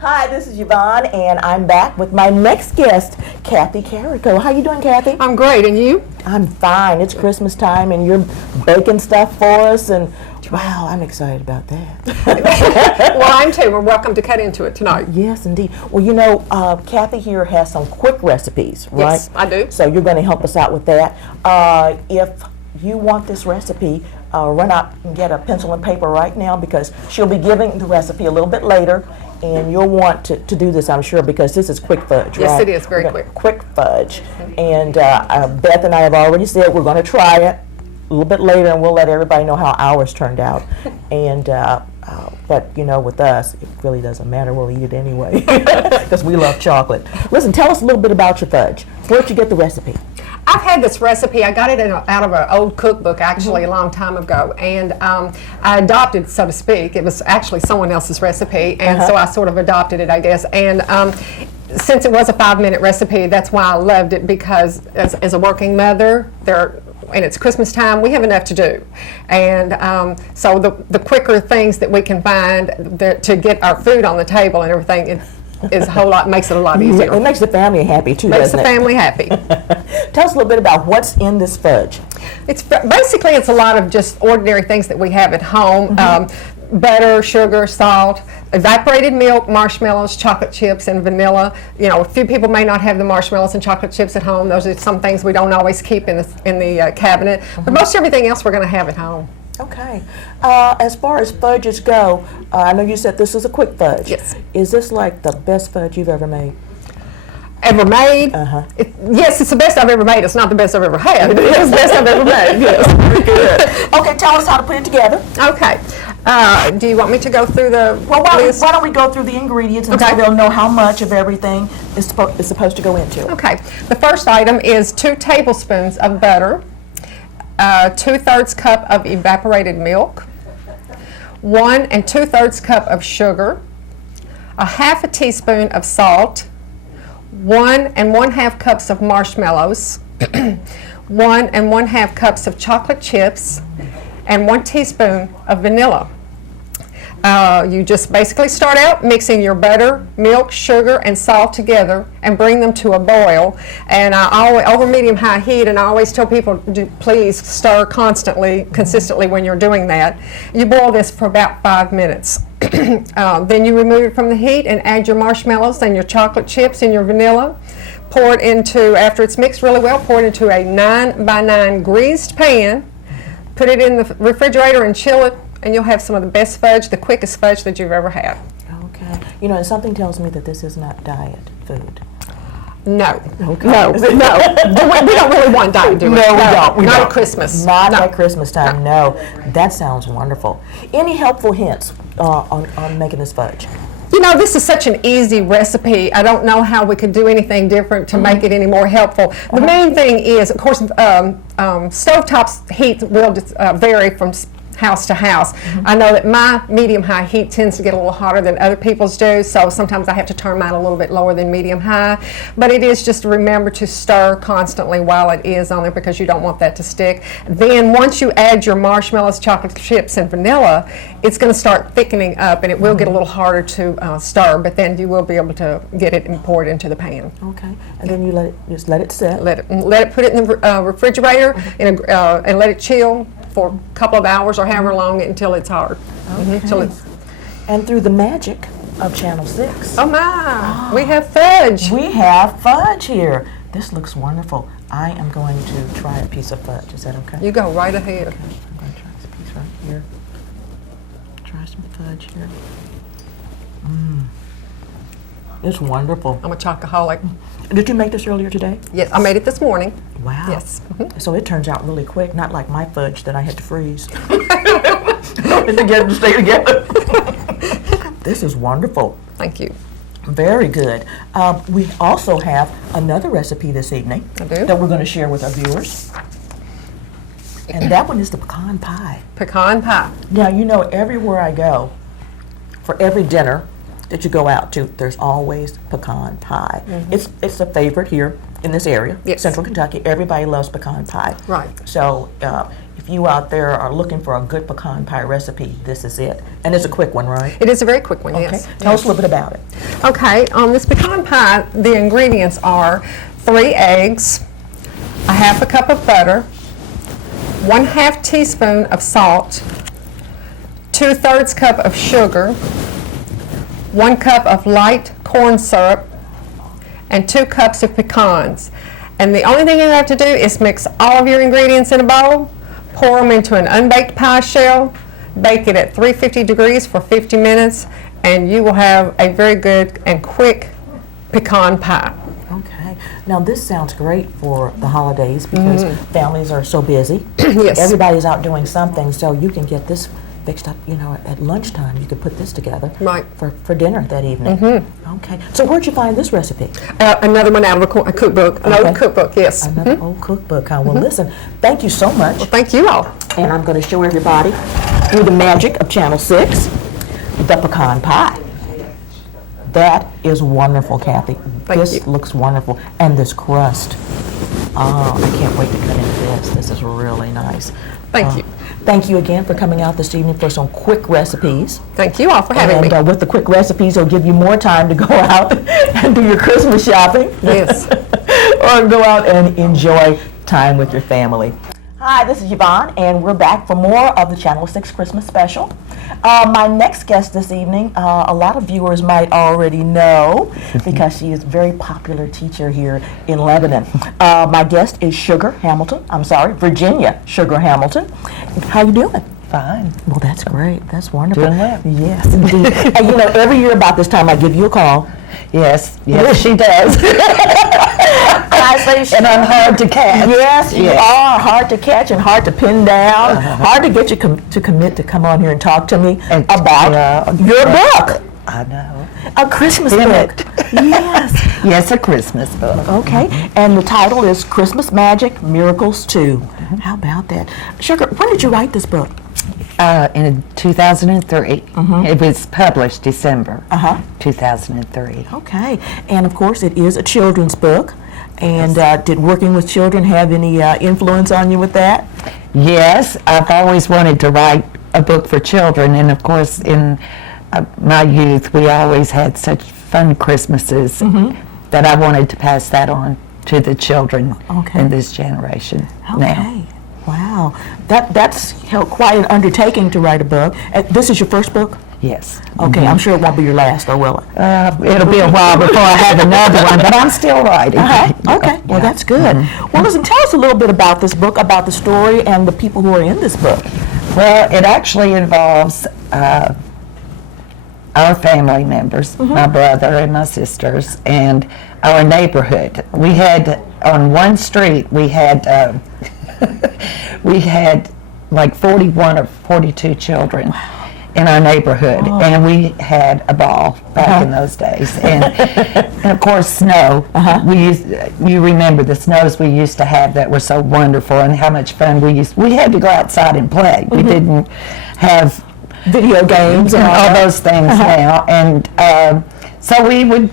Hi, this is Yvonne, and I'm back with my next guest, Kathy Carrico. How you doing, Kathy? I'm great, and you? I'm fine. It's Christmas time, and you're baking stuff for us, and wow, I'm excited about that. Well, I'm too. We're welcome to cut into it tonight. Yes, indeed. Well, you know, Kathy here has some quick recipes, right? Yes, I do. So you're going to help us out with that. If you want this recipe, run out and get a pencil and paper right now, because she'll be giving the recipe a little bit later, and you'll want to do this, I'm sure, because this is quick fudge, right? Yes, it is. Very quick. Quick fudge. And Beth and I have already said we're going to try it a little bit later, and we'll let everybody know how ours turned out. And but you know, with us, it really doesn't matter. We'll eat it anyway because we love chocolate. Listen, tell us a little bit about your fudge. Where'd you get the recipe? I've had this recipe. I got it out of an old cookbook, actually, a long time ago, and I adopted, so to speak. It was actually someone else's recipe, and so I sort of adopted it, I guess. And since it was a 5-minute recipe, that's why I loved it, because as a working mother, and it's Christmas time, we have enough to do. And so the quicker things that we can find to get our food on the table and everything is a whole lot, makes it a lot easier. It makes the family happy too, Makes the doesn't it? family happy. Tell us a little bit about what's in this fudge. It's a lot of just ordinary things that we have at home. Butter, sugar, salt, evaporated milk, marshmallows, chocolate chips, and vanilla. You know, a few people may not have the marshmallows and chocolate chips at home. Those are some things we don't always keep in the cabinet. But most everything else we're going to have at home. Okay. As far as fudges go, I know you said this is a quick fudge. Yes. Is this like the best fudge you've ever made? Ever made? Yes, it's the best I've ever made. It's not the best I've ever had. It is the best I've ever made. Yes. Very good. Okay, tell us how to put it together. Okay. Do you want me to go through the list? Why don't we go through the ingredients and so they'll know how much of everything is supposed to go into it. Okay. The first item is 2 tablespoons of butter, 2/3 cup of evaporated milk, 1 2/3 cup of sugar, a 1/2 teaspoon of salt, 1 1/2 cups of marshmallows, 1 1/2 cups of chocolate chips, and 1 teaspoon of vanilla. You just basically start out mixing your butter, milk, sugar, and salt together and bring them to a boil. And over medium-high heat, and I always tell people, please stir consistently when you're doing that. You boil this for about 5 minutes. Then you remove it from the heat and add your marshmallows and your chocolate chips and your vanilla. Pour it into, after it's mixed really well, pour it into a 9x9 greased pan. Put it in the refrigerator and chill it, and you'll have some of the best fudge, the quickest fudge that you've ever had. Okay. You know, and something tells me that this is not diet food. No. Okay. No. We don't really want diet, do we? No, we don't. Not at Christmas. Not at Christmas time, no. That sounds wonderful. Any helpful hints on making this fudge? You know, this is such an easy recipe. I don't know how we could do anything different to make it any more helpful. The main thing is, of course, stovetop's heat will vary from house to house. I know that my medium-high heat tends to get a little hotter than other people's do, so sometimes I have to turn mine a little bit lower than medium-high. But it is just remember to stir constantly while it is on there, because you don't want that to stick. Then once you add your marshmallows, chocolate chips, and vanilla, it's going to start thickening up, and it will get a little harder to stir, but then you will be able to get it and pour it into the pan. Okay. And then you let it sit. Let it put it in the refrigerator and let it chill for a couple of hours or however long until it's hard. Okay. And through the magic of Channel 6. Oh my, we have fudge. We have fudge here. This looks wonderful. I am going to try a piece of fudge. Is that okay? You go right ahead. Okay. I'm going to try this piece right here. Try some fudge here. It's wonderful. I'm a chocoholic. Did you make this earlier today? Yes, I made it this morning. Wow. Yes. So it turns out really quick, not like my fudge that I had to freeze to get it to stay together. This is wonderful. Thank you. Very good. We also have another recipe this evening that we're going to share with our viewers. And that one is the pecan pie. Pecan pie. Now, you know, everywhere I go, for every dinner that you go out to, there's always pecan pie. It's a favorite here in this area, Central Kentucky. Everybody loves pecan pie. Right. So if you out there are looking for a good pecan pie recipe, this is it. And it's a quick one, right? It is a very quick one, Okay. yes. Tell us a little bit about it. Okay, on this pecan pie, the ingredients are 3 eggs, a half a cup of butter, 1/2 teaspoon of salt, 2/3 cup of sugar, 1 cup of light corn syrup, and 2 cups of pecans. And the only thing you have to do is mix all of your ingredients in a bowl, pour them into an unbaked pie shell, bake it at 350 degrees for 50 minutes, and you will have a very good and quick pecan pie. Okay. Now this sounds great for the holidays because families are so busy. Yes. Everybody's out doing something, so you can get this fixed up, at lunchtime. You could put this together Right. for dinner that evening. Okay. So where'd you find this recipe? Another one out of a cookbook, an Okay. old cookbook, yes. Another old cookbook, huh? Well, listen, thank you so much. Thank you all. And I'm going to show everybody, through the magic of Channel 6, the pecan pie. That is wonderful, Kathy. Thank This you. looks wonderful. And this crust. Oh, I can't wait to cut into this. This is really nice. Thank you. Thank you again for coming out this evening for some quick recipes. Thank you all for having me. And with the quick recipes, it'll give you more time to go out and do your Christmas shopping. Yes. Or go out and enjoy time with your family. Hi, this is Yvonne, and we're back for more of the Channel 6 Christmas special. My next guest this evening, a lot of viewers might already know because she is a very popular teacher here in Lebanon. My guest is Virginia Sugar Hamilton. How you doing? Fine. Well, that's great. That's wonderful. Doing well. Yes, indeed. And every year about this time I give you a call. Yes, she does. I say, And I'm hard to catch. Yes, you are hard to catch and hard to pin down. Hard to get you to commit to come on here and talk to me And- about your book, I know. a Christmas Damn book. it. Yes. Yes, a Christmas book. Okay. And the title is Christmas Magic Miracles 2. How about that? Sugar, when did you write this book? In 2003. It was published December 2003. Okay. And of course, it is a children's book. And did working with children have any influence on you with that? Yes, I've always wanted to write a book for children, and of course, in my youth, we always had such fun Christmases that I wanted to pass that on to the children in this generation now. Okay. Wow. That's quite an undertaking to write a book. This is your first book? Yes. Okay, I'm sure it won't be your last, or will it? It'll be a while before I have another one, but I'm still writing. Okay, well, that's good. Well, listen, tell us a little bit about this book, about the story, and the people who are in this book. Well, it actually involves our family members, my brother and my sisters, and our neighborhood. We had, on one street, we had like 41 or 42 children in our neighborhood, and we had a ball back in those days. And of course, snow. You remember the snows we used to have that were so wonderful, and how much fun we had to go outside and play. We didn't have Video games and all those things now, and so we would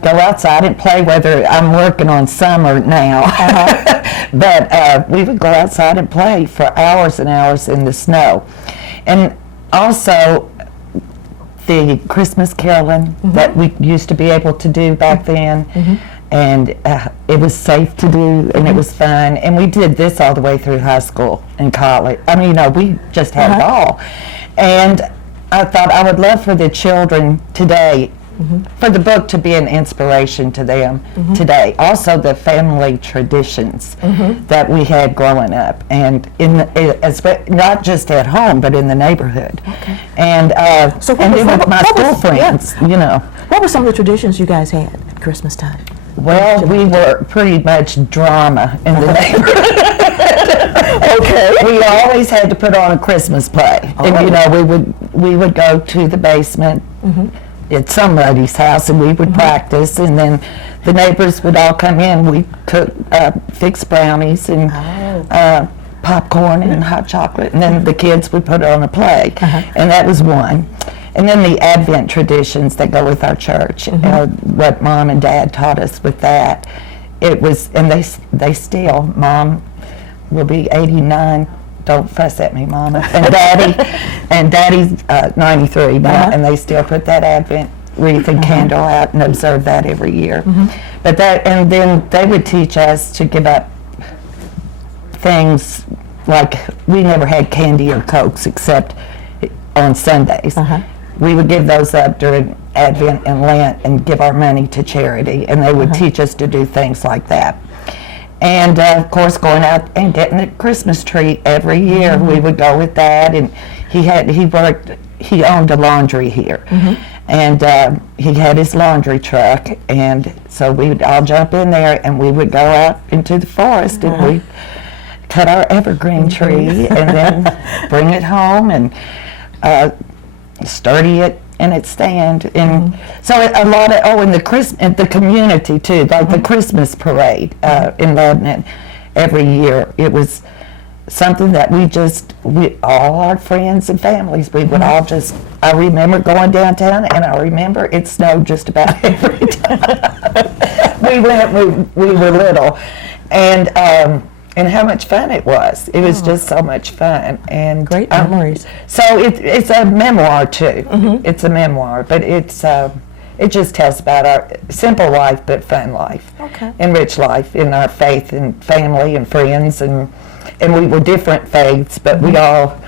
go outside and play, whether I'm working on summer now, but we would go outside and play for hours and hours in the snow. And also the Christmas caroling that we used to be able to do back then, and it was safe to do, and it was fun, and we did this all the way through high school and college. I mean, we just had it all. And I thought I would love for the children today, for the book to be an inspiration to them today. Also, the family traditions that we had growing up, and not just at home, but in the neighborhood. And So and even with my school friends, What were some of the traditions you guys had at Christmas time? Well, we were pretty much drama in the neighborhood. Okay. We always had to put on a Christmas play, and we would go to the basement at somebody's house, and we would practice, and then the neighbors would all come in. We cooked fixed brownies and popcorn and hot chocolate, and then the kids would put on a play, and that was one. And then the Advent traditions that go with our church, what Mom and Dad taught us with that. It was, and they still, Mom will be 89. Don't fuss at me, Mama. And Daddy's 93 now, and they still put that Advent wreath and candle out and observe that every year. But that, and then they would teach us to give up things like we never had candy or Cokes except on Sundays. We would give those up during Advent and Lent and give our money to charity, and they would teach us to do things like that. And of course, going out and getting the Christmas tree every year, we would go with that. And he owned a laundry here, and he had his laundry truck, and so we would all jump in there, and we would go out into the forest, and we cut our evergreen tree, and then bring it home and sturdy it in its stand. And so a lot of, in the community too, like the Christmas parade in Lebanon every year, it was something that we all our friends and families, we would all just, I remember going downtown, and I remember it snowed just about every time we were little, and how much fun it was. It was just so much fun. And Great memories. So it's a memoir too. It's a memoir, but it just tells about our simple life but fun life. Okay. And rich life in our faith and family and friends, and we were different faiths, but we all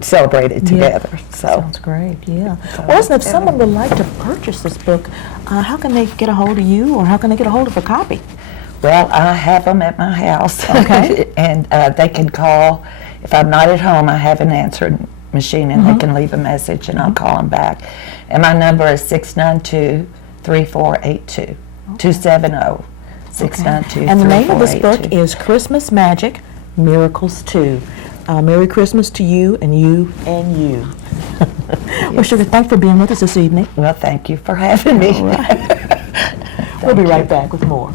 celebrated together. So Sounds great, yeah. Well, listen, if someone would like to purchase this book, how can they get a hold of you, or how can they get a hold of a copy? Well, I have them at my house. Okay. And they can call. If I'm not at home, I have an answering machine, and they can leave a message, and I'll call them back. And my number is 692-3482, 270-692-3482. And the name of this book is Christmas Magic, Miracles Too. Merry Christmas to you and you and you. Well, Sugar, thanks for being with us this evening. Well, thank you for having me. All right. We'll be right back with more.